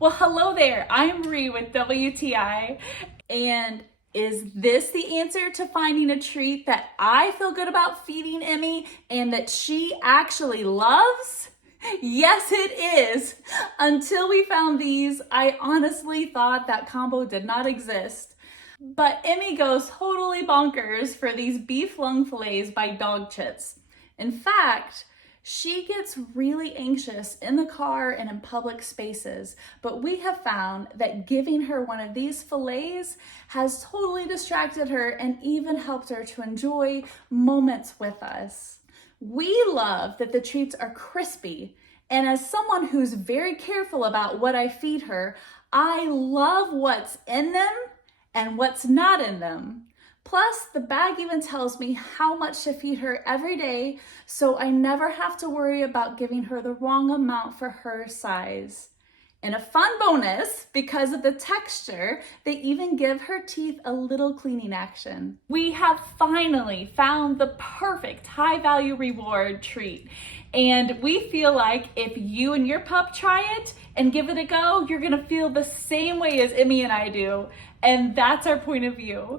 Well, hello there. I'm Ree with WTI. And is this the answer to finding a treat that I feel good about feeding Emmy and that she actually loves? Yes, it is. Until we found these, I honestly thought that combo did not exist. But Emmy goes totally bonkers for these beef lung fillets by Dog Chits. In fact, she gets really anxious in the car and in public spaces, but we have found that giving her one of these fillets has totally distracted her and even helped her to enjoy moments with us. We love that the treats are crispy, and as someone who's very careful about what I feed her, I love what's in them and what's not in them. Plus, the bag even tells me how much to feed her every day, so I never have to worry about giving her the wrong amount for her size. And a fun bonus, because of the texture, they even give her teeth a little cleaning action. We have finally found the perfect high-value reward treat. And we feel like if you and your pup try it and give it a go, you're gonna feel the same way as Emmy and I do. And that's our point of view.